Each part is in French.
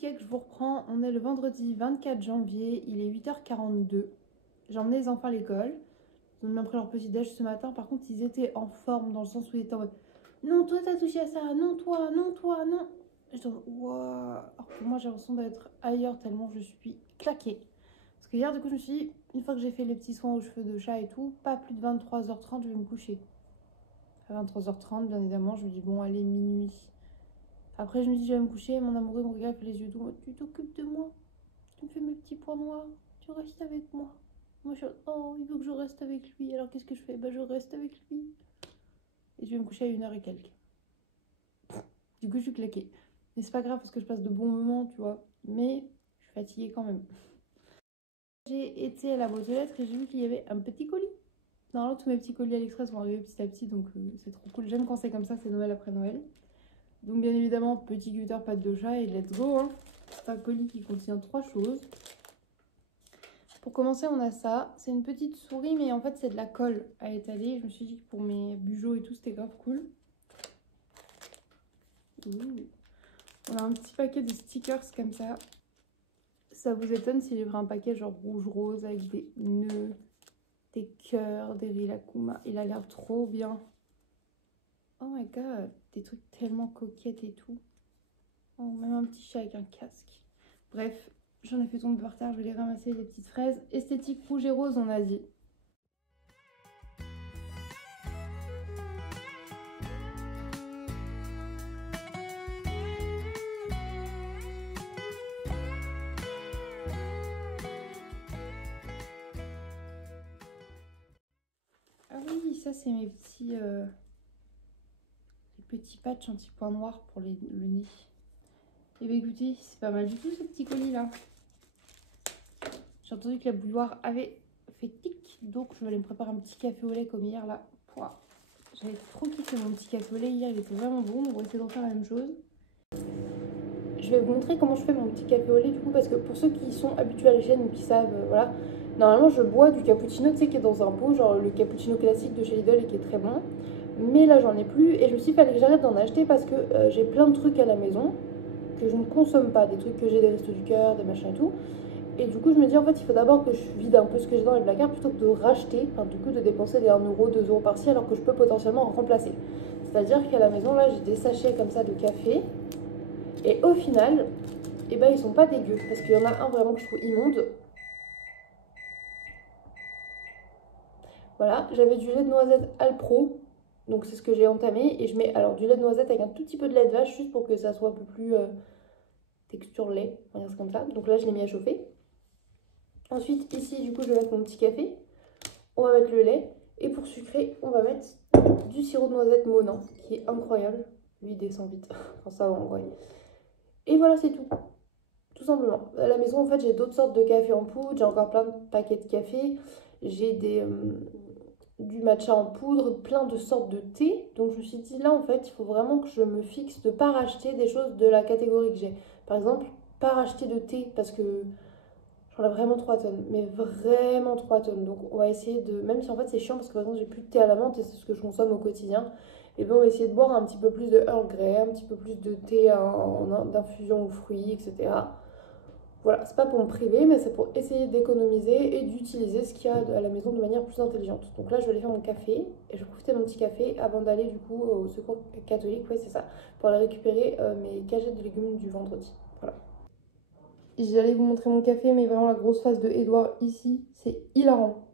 cake, je vous reprends. On est le vendredi 24 janvier, il est 8h42. J'ai emmené les enfants à l'école. Ils ont même pris leur petit déj ce matin. Par contre, ils étaient en forme dans le sens où ils étaient en mode non, toi t'as touché à ça, non, toi, non, toi, non. J'étais en mode waouh. Alors que moi, j'ai l'impression d'être ailleurs tellement je suis claquée. Parce que hier, du coup, je me suis dit, une fois que j'ai fait les petits soins aux cheveux de chat et tout, pas plus de 23h30, je vais me coucher. À 23h30, bien évidemment, je me dis bon, allez, minuit. Après, je me dis, je vais me coucher. Mon amoureux me regarde, fait les yeux doux. Tu t'occupes de moi. Tu me fais mes petits points noirs. Tu restes avec moi. Moi, je suis oh, il veut que je reste avec lui. Alors, qu'est-ce que je fais? Bah, je reste avec lui. Et je vais me coucher à 1h et quelques. Du coup, je suis claquée. Mais c'est pas grave parce que je passe de bons moments, tu vois. Mais je suis fatiguée quand même. J'ai été à la boîte aux lettres et j'ai vu qu'il y avait un petit colis. Normalement, tous mes petits colis à l'Express vont arriver petit à petit. Donc, c'est trop cool. J'aime quand c'est comme ça. C'est Noël après Noël. Donc bien évidemment, petit cutter, pâte de chat et let's go hein. C'est un colis qui contient 3 choses. Pour commencer, on a ça. C'est une petite souris, mais en fait, c'est de la colle à étaler. Je me suis dit que pour mes bujots et tout, c'était grave cool. Ouh. On a un petit paquet de stickers comme ça. Ça vous étonne si j'ai pris un paquet genre rouge-rose avec des nœuds, des cœurs, des rilakkuma. Il a l'air trop bien. Oh my god, des trucs tellement coquettes et tout. Oh, même un petit chat avec un casque. Bref, j'en ai fait tomber par terre, je vais les ramasser, les petites fraises. Esthétique rouge et rose, on a dit. Ah oui, ça c'est mes petits patchs anti-points noirs pour le nez. Et bien écoutez, c'est pas mal du tout ce petit colis là. J'ai entendu que la bouilloire avait fait tic, donc je vais aller me préparer un petit café au lait comme hier là. J'avais trop kiffé mon petit café au lait hier, il était vraiment bon, donc on va essayer d'en faire la même chose. Je vais vous montrer comment je fais mon petit café au lait du coup, parce que pour ceux qui sont habitués à la chaîne ou qui savent, voilà, normalement je bois du cappuccino, tu sais, qui est dans un pot, genre le cappuccino classique de chez Lidl et qui est très bon. Mais là j'en ai plus et je me suis dit fallait que j'arrête d'en acheter parce que j'ai plein de trucs à la maison que je ne consomme pas, des trucs que j'ai des restos du cœur, des machins et tout. Et du coup je me dis en fait il faut d'abord que je vide un peu ce que j'ai dans les placards plutôt que de racheter, enfin du coup de dépenser des 1 euro, 2 euros par-ci alors que je peux potentiellement en remplacer. C'est-à-dire qu'à la maison là j'ai des sachets comme ça de café. Et au final, eh ben, ils sont pas dégueux. Parce qu'il y en a un vraiment que je trouve immonde. Voilà, j'avais du lait de noisette Alpro. Donc c'est ce que j'ai entamé. Et je mets alors du lait de noisette avec un tout petit peu de lait de vache, juste pour que ça soit un peu plus texture lait. On va dire ça comme ça. Donc là, je l'ai mis à chauffer. Ensuite, ici, du coup, je vais mettre mon petit café. On va mettre le lait. Et pour sucrer, on va mettre du sirop de noisette Monin, qui est incroyable. Lui, il descend vite. Enfin, ça va en vrai. Et voilà, c'est tout. Tout simplement. À la maison, en fait, j'ai d'autres sortes de café en poudre. J'ai encore plein de paquets de café. J'ai du matcha en poudre, plein de sortes de thé. Donc, je me suis dit, là, en fait, il faut vraiment que je me fixe de ne pas racheter des choses de la catégorie que j'ai. Par exemple, pas racheter de thé parce que j'en ai vraiment 3 tonnes. Mais vraiment 3 tonnes. Donc, on va essayer de. Même si en fait, c'est chiant parce que par exemple, j'ai plus de thé à la menthe et c'est ce que je consomme au quotidien. Et bien, on va essayer de boire un petit peu plus de Earl Grey, un petit peu plus de thé d'infusion aux fruits, etc. Voilà, c'est pas pour me priver, mais c'est pour essayer d'économiser et d'utiliser ce qu'il y a à la maison de manière plus intelligente. Donc là, je vais aller faire mon café et je vais profiter de mon petit café avant d'aller du coup au secours catholique, ouais, c'est ça, pour aller récupérer mes cagettes de légumes du vendredi. Voilà. J'allais vous montrer mon café, mais vraiment la grosse face de Edouard ici, c'est hilarant.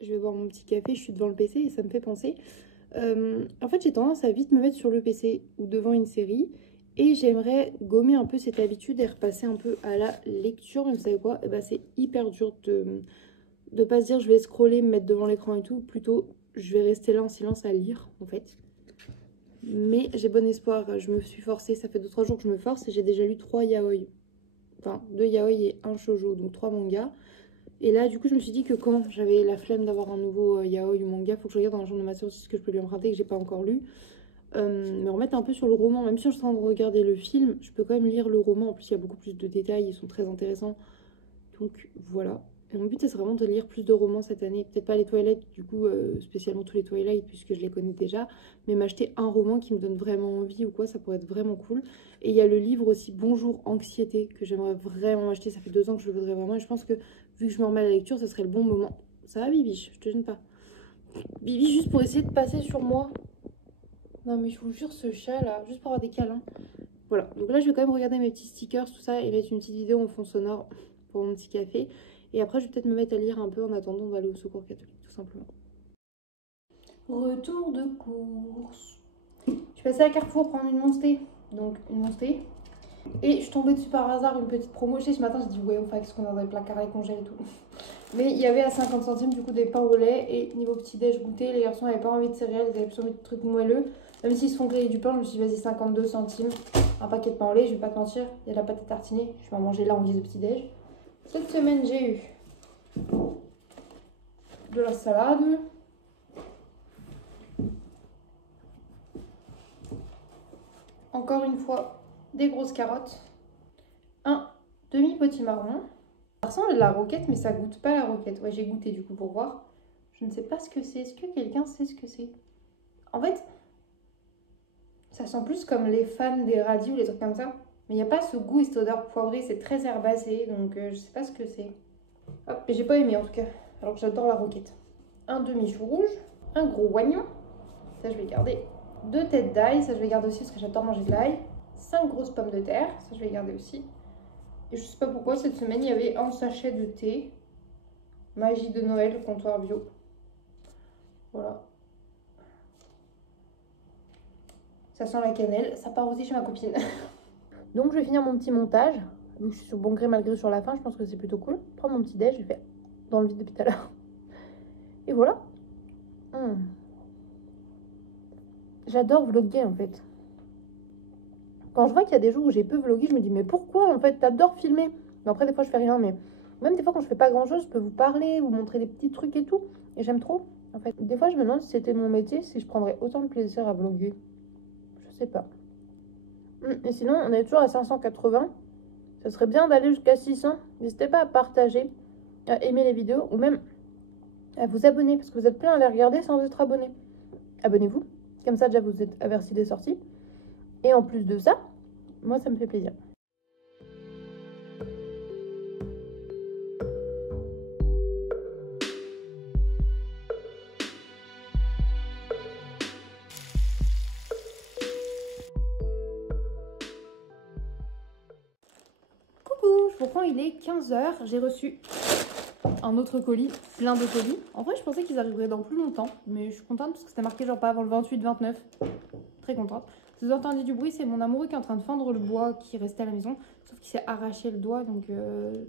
Je vais boire mon petit café, je suis devant le PC et ça me fait penser. En fait, j'ai tendance à vite me mettre sur le PC ou devant une série et j'aimerais gommer un peu cette habitude et repasser un peu à la lecture. Mais vous savez quoi? Eh ben, c'est hyper dur de pas se dire je vais scroller, me mettre devant l'écran et tout. Plutôt, je vais rester là en silence à lire en fait. Mais j'ai bon espoir, je me suis forcée. Ça fait 2-3 jours que je me force et j'ai déjà lu 3 yaoi. Enfin, 2 yaoi et 1 shoujo, donc 3 mangas. Et là, du coup, je me suis dit que quand j'avais la flemme d'avoir un nouveau yaoi ou manga, faut que je regarde dans la chambre de ma soeur aussi ce que je peux lui emprunter et que j'ai pas encore lu. Me remettre un peu sur le roman, même si je suis en train de regarder le film, je peux quand même lire le roman. En plus, il y a beaucoup plus de détails, ils sont très intéressants. Donc voilà. Et mon but, c'est vraiment de lire plus de romans cette année. Peut-être pas les Twilight, du coup, spécialement tous les Twilight, puisque je les connais déjà. Mais m'acheter un roman qui me donne vraiment envie ou quoi, ça pourrait être vraiment cool. Et il y a le livre aussi Bonjour Anxiété, que j'aimerais vraiment acheter. Ça fait 2 ans que je le voudrais vraiment. Et je pense que vu que je me remets à la lecture, ça serait le bon moment. Ça va, Bibiche? Je te gêne pas. Bibi, juste pour essayer de passer sur moi. Non, mais je vous jure, ce chat là, juste pour avoir des câlins. Voilà, donc là, je vais quand même regarder mes petits stickers, tout ça, et mettre une petite vidéo en fond sonore pour mon petit café. Et après, je vais peut-être me mettre à lire un peu en attendant on va aller au secours catholique, tout simplement. Retour de course. Je suis passée à Carrefour prendre une Monster. Donc, une Monster. Et je suis tombée dessus par hasard, une petite promo. Je sais, ce matin, j'ai dit, ouais, enfin, qu'est-ce qu'on a dans les placards, les congés et tout. Mais il y avait à 50 centimes, du coup, des pains au lait. Et niveau petit-déj goûter, les garçons n'avaient pas envie de céréales, ils avaient plus envie de trucs moelleux. Même s'ils se font griller du pain, je me suis dit, vas-y, 52 centimes. Un paquet de pain au lait, je vais pas te mentir. Il y a de la pâte à tartiner. Je vais en manger là en guise de petit-déj. Cette semaine, j'ai eu de la salade. Encore une fois, des grosses carottes. Un demi-potimarron. Ça ressemble à de la roquette, mais ça goûte pas la roquette. Ouais, j'ai goûté du coup pour voir. Je ne sais pas ce que c'est. Est-ce que quelqu'un sait ce que c'est? En fait, ça sent plus comme les fans des radis ou les trucs comme ça. Mais il n'y a pas ce goût et cette odeur poivrée. C'est très herbacé, donc je sais pas ce que c'est. Hop, mais j'ai pas aimé en tout cas. Alors que j'adore la roquette. Un demi-chou rouge. Un gros oignon. Ça, je vais garder. 2 têtes d'ail. Ça, je vais garder aussi parce que j'adore manger de l'ail. 5 grosses pommes de terre. Ça, je vais garder aussi. Et je sais pas pourquoi, cette semaine, il y avait un sachet de thé. Magie de Noël, comptoir bio. Voilà. Ça sent la cannelle. Ça part aussi chez ma copine. Donc, je vais finir mon petit montage. Vu que je suis sur bon gré malgré sur la fin, je pense que c'est plutôt cool. Prends mon petit déj, je fais dans le vide depuis tout à l'heure. Et voilà. J'adore vlogger en fait. Quand je vois qu'il y a des jours où j'ai peu vlogué, je me dis mais pourquoi en fait t'adores filmer. Mais après des fois je fais rien, mais même des fois quand je fais pas grand chose, je peux vous parler, vous montrer des petits trucs et tout. Et j'aime trop. En fait, des fois je me demande si c'était mon métier, si je prendrais autant de plaisir à vlogger. Je sais pas. Et sinon on est toujours à 580. Ça serait bien d'aller jusqu'à 600. N'hésitez pas à partager, à aimer les vidéos ou même à vous abonner parce que vous êtes plein à les regarder sans être abonné. Abonnez-vous. Comme ça déjà vous êtes avertis des sorties. Et en plus de ça, moi ça me fait plaisir. Coucou, je reprends, il est 15 h. J'ai reçu un autre colis, plein de colis. En vrai, je pensais qu'ils arriveraient dans plus longtemps, mais je suis contente parce que c'était marqué genre pas avant le 28-29. Très contente. Si vous entendez du bruit, c'est mon amoureux qui est en train de fendre le bois qui restait à la maison. Sauf qu'il s'est arraché le doigt, donc je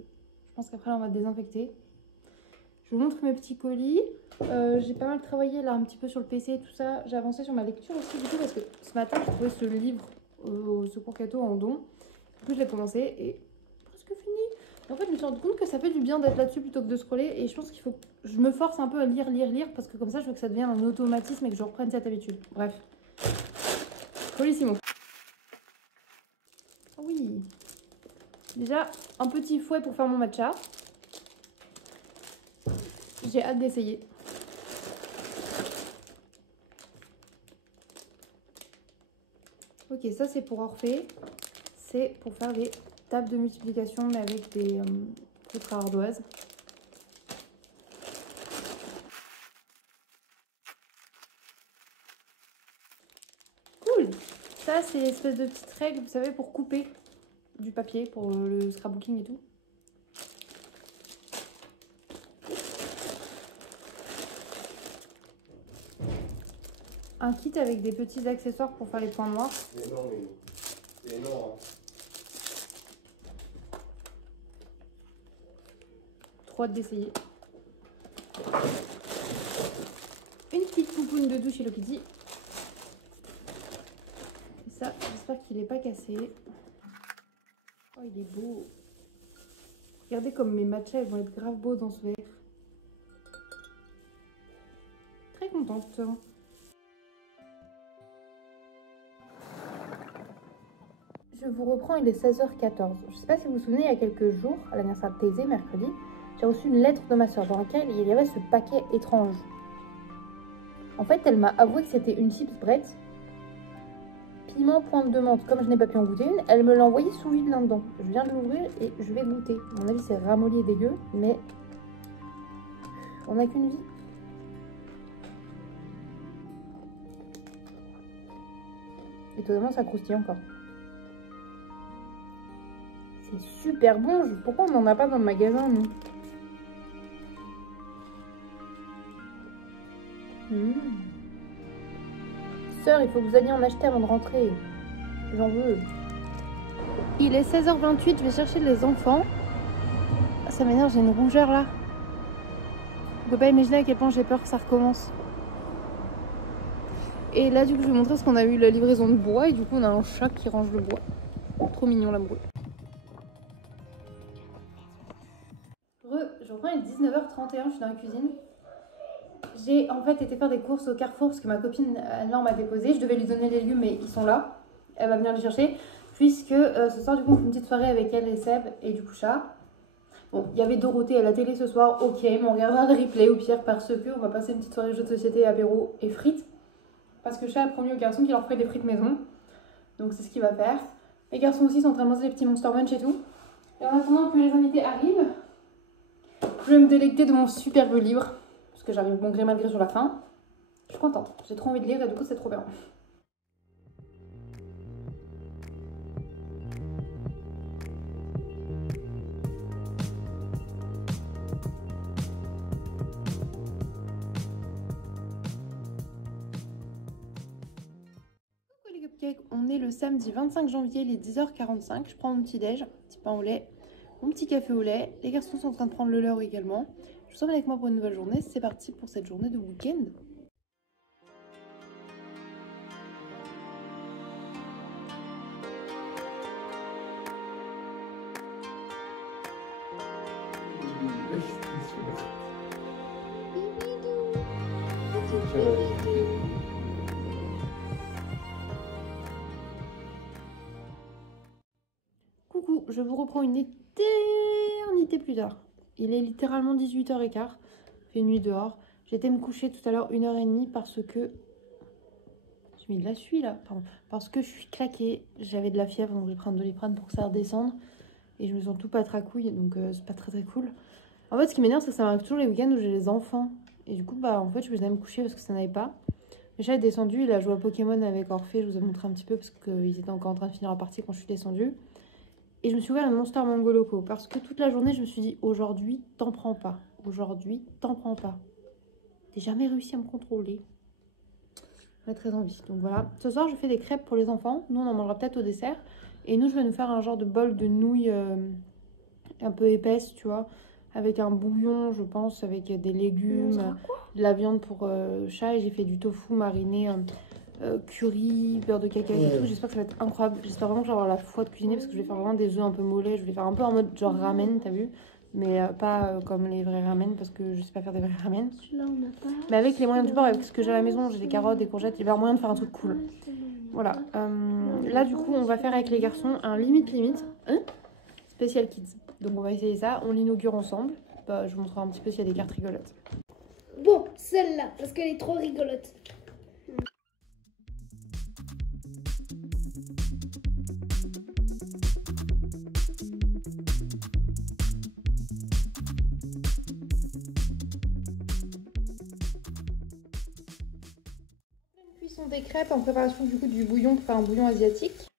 pense qu'après on va désinfecter. Je vous montre mes petits colis. J'ai pas mal travaillé là un petit peu sur le PC et tout ça. J'ai avancé sur ma lecture aussi du coup parce que ce matin j'ai trouvé ce livre au Secours Cato en don. Du coup je l'ai commencé et presque fini. Et en fait je me suis rendu compte que ça fait du bien d'être là-dessus plutôt que de scroller. Et je pense qu'il faut que je me force un peu à lire parce que comme ça je veux que ça devienne un automatisme et que je reprenne cette habitude. Bref. Colissimo. Oui. Déjà un petit fouet pour faire mon matcha. J'ai hâte d'essayer. Ok, ça c'est pour Orphée. C'est pour faire des tables de multiplication mais avec des poutres à ardoise. Cool. Ça c'est l'espèce de petite règle, vous savez, pour couper du papier, pour le scrapbooking et tout. Un kit avec des petits accessoires pour faire les points noirs. Mais non, mais c'est énorme. Trop hâte d'essayer. Une petite poupoune de douche Hello Kitty. Et ça, j'espère qu'il n'est pas cassé. Oh, il est beau. Regardez comme mes matchas, elles vont être grave beaux dans ce verre. Très contente. Je vous reprends, il est 16h14. Je ne sais pas si vous vous souvenez, il y a quelques jours, à l'anniversaire de Thésée, mercredi, j'ai reçu une lettre de ma soeur dans laquelle il y avait ce paquet étrange. En fait, elle m'a avoué que c'était une chips Bretz, piment pointe de menthe. Comme je n'ai pas pu en goûter une, elle me l'a envoyé sous vide là-dedans. Je viens de l'ouvrir et je vais goûter. À mon avis, c'est ramolli et dégueu, mais on n'a qu'une vie. Étonnamment, ça croustille encore. C'est super bon. Pourquoi on n'en a pas dans le magasin, nous? Sœur, il faut que vous alliez en acheter avant de rentrer. J'en veux. Il est 16h28, je vais chercher les enfants. Ah, ça m'énerve, j'ai une rougeur là. Vous pouvez pas imaginer à quel point j'ai peur que ça recommence. Et là, du coup, je vais vous montrer ce qu'on a eu la livraison de bois. Et du coup, on a un chat qui range le bois. Trop mignon, l'amoureux. Je reprends, il est 19h31, je suis dans la cuisine. J'ai en fait été faire des courses au Carrefour parce que ma copine Anne-Laure m'a déposé. Je devais lui donner les légumes, mais ils sont là. Elle va venir les chercher. Puisque ce soir, du coup, on fait une petite soirée avec elle et Seb et du coup, chat. Bon, il y avait Dorothée à la télé ce soir, ok, mais on regardera le replay au pire parce que on va passer une petite soirée jeux de société, apéro et frites. Parce que chat a promis aux garçons qu'il leur ferait des frites maison. Donc c'est ce qu'il va faire. Les garçons aussi sont en train de manger des petits Monster Munch et tout. Et en attendant que les invités arrivent, je vais me délecter de mon superbe livre. Parce que j'arrive bon gré mal gré sur la fin. Je suis contente, j'ai trop envie de lire et du coup c'est trop bien. Coucou les cupcakes, on est le samedi 25 janvier, il est 10h45. Je prends mon petit déj, petit pain au lait, mon petit café au lait. Les garçons sont en train de prendre le leur également. Je vous emmène avec moi pour une nouvelle journée. C'est parti pour cette journée de week-end. Coucou, je vous reprends une éternité plus tard. Il est littéralement 18h15. Il fait nuit dehors. J'étais me coucher tout à l'heure 1h30 parce que... J'ai mis de la suie là, pardon. Parce que je suis claquée. J'avais de la fièvre, donc je vais prendre de Doliprane pour que ça redescende. Et je me sens tout patracouille, donc c'est pas très cool. En fait, ce qui m'énerve, c'est que ça m'arrive toujours les week-ends où j'ai les enfants. Et du coup, bah en fait, je vais aller me coucher parce que ça n'allait pas. Le chat est descendu, il a joué à Pokémon avec Orphée. Je vous ai montré un petit peu parce qu'ils étaient encore en train de finir la partie quand je suis descendue. Et je me suis ouvert un Monster Mango Loco parce que toute la journée, je me suis dit, aujourd'hui, t'en prends pas. Aujourd'hui, t'en prends pas. J'ai jamais réussi à me contrôler. J'ai très envie. Donc voilà. Ce soir, je fais des crêpes pour les enfants. Nous, on en mangera peut-être au dessert. Et nous, je vais nous faire un genre de bol de nouilles un peu épaisse, tu vois. Avec un bouillon, je pense, avec des légumes, de la viande pour chat. Et j'ai fait du tofu mariné, curry, beurre de cacahuète et tout. J'espère que ça va être incroyable. J'espère vraiment que je vais avoir la foi de cuisiner parce que je vais faire vraiment des œufs un peu mollets. Je vais faire un peu en mode genre ramen, t'as vu? Mais pas comme les vrais ramen parce que je sais pas faire des vrais ramen. Mais avec les moyens du bord, avec ce que j'ai à la maison, j'ai des carottes, des courgettes, il va y avoir moyen de faire un truc cool. Voilà. Là, du coup, on va faire avec les garçons un limite spécial kids. Donc on va essayer ça, on l'inaugure ensemble. Bah, je vous montrerai un petit peu s'il y a des cartes rigolotes. Bon, celle-là, parce qu'elle est trop rigolote. Cuisson des crêpes en préparation du coup du bouillon pour faire un bouillon asiatique.